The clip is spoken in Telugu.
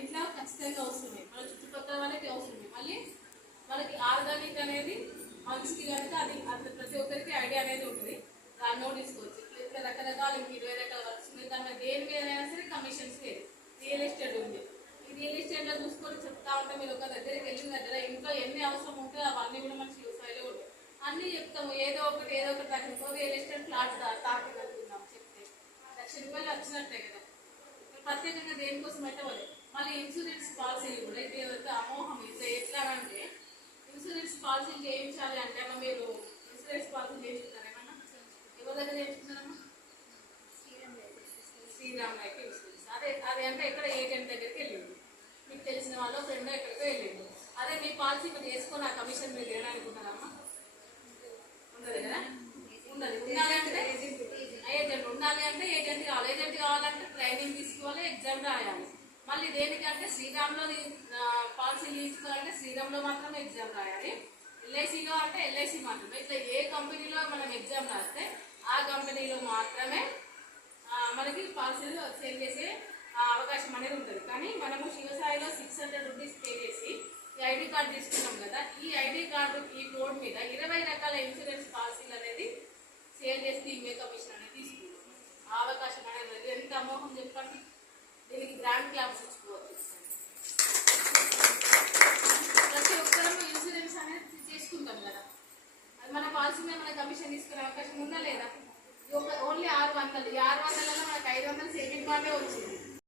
ఇంట్లో ఖచ్చితంగా వస్తున్నాయి, మన చుట్టుపక్కల వాళ్ళకి వస్తున్నాయి. మళ్ళీ మనకి ఆర్గానిక్ అనేది మంచిది కనుక అది అంత ప్రతి ఒక్కరికి ఐడియా అనేది ఉంటుంది. దాన్ని తీసుకోవచ్చు. ఇట్లా రకరకాల 20 రకాల వర్క్స్ ఉన్నాయి. దాని దేని మీద అయినా సరే కమిషన్స్ లేదు. రియల్ ఎస్టేట్ ఉంది. ఈ రియల్ ఎస్టేట్లో చూసుకొని చెప్తా ఉంటే మీరు ఒక దగ్గరికి వెళ్ళిన దగ్గర ఇంట్లో ఎన్ని అవసరం ఉంటే అవన్నీ కూడా మన వ్యవసాయంలో ఉంటాయి. అన్నీ చెప్తాము, ఏదో ఒకటి తగ్గిపో రియల్ ఎస్టేట్ ఫ్లాట్ తాకగలుగుతున్నాం చెప్తే ₹1,00,000 వచ్చినట్టే కదా. ప్రత్యేకంగా దేనికోసం పెట్టవాలి. మళ్ళీ ఇన్సూరెన్స్ పాలసీలు కూడా ఇది అమోహం. ఇట్లా ఎట్లా అంటే ఇన్సూరెన్స్ పాలసీలు చేయించాలి అంటే మీరు ఇన్సూరెన్స్ పాలసీలు చేయించుకుంటారు ఏమన్నా? ఎవరి దగ్గర చేయించుకుంటారమ్మా? Sriram life insurance. అదే అంటే ఎక్కడ ఏజెంట్ దగ్గరికి వెళ్ళింది, మీకు తెలిసిన వాళ్ళు ఫ్రెండ్ ఎక్కడికో వెళ్ళింది. అదే మీ పాలసీ మీరు చేసుకొని ఆ కమిషన్ మీరు ఏమనుకుంటారమ్మా? ఉండదు కదా. ఉండదు. ఉండాలి అంటే ఏజెంట్ ఉండాలి. అంటే ఏజెంట్ కావాలి. ఏజెంట్ కావాలంటే ట్రైనింగ్ తీసుకోవాలి, ఎగ్జామ్ రాయాలి. మళ్ళీ దేనికంటే శ్రీరామ్లో పాలసీలు తీసుకోవాలంటే శ్రీరామ్లో మాత్రమే ఎగ్జామ్ రాయాలి. ఎల్ఐసిలో అంటే ఎల్ఐసి మాత్రమే. ఇట్లా ఏ కంపెనీలో మనం ఎగ్జామ్ రాస్తే ఆ కంపెనీలో మాత్రమే మనకి పాలసీలు సేల్ చేసే అవకాశం అనేది ఉంటుంది. కానీ మనము శివసాయిలో ₹600 పే చేసి ఈ ఐడి కార్డు తీసుకున్నాం కదా. ఈ ఐడి కార్డు ఈ కోడ్ మీద 20 రకాల ఇన్సూరెన్స్ పాలసీలు అనేది సేల్ చేస్తే ఇవే కమిషన్ అనేది తీసుకుంటాం. ఆ అవకాశం అనేది ఎంత అమోహం చెప్పండి. దీనికి గ్రాండ్ క్లాబ్స్ ఇచ్చుకోవచ్చు. ప్రతి ఒక్కరూ ఇన్సూరెన్స్ అనేది చేసుకుంటాం కదా. అది మన పాలసీ మీద మన కమిషన్ తీసుకునే అవకాశం ఉందా లేదా? ఓన్లీ 600. ఈ 600లలో మనకు 500 సేవింగ్ బాండే వచ్చింది.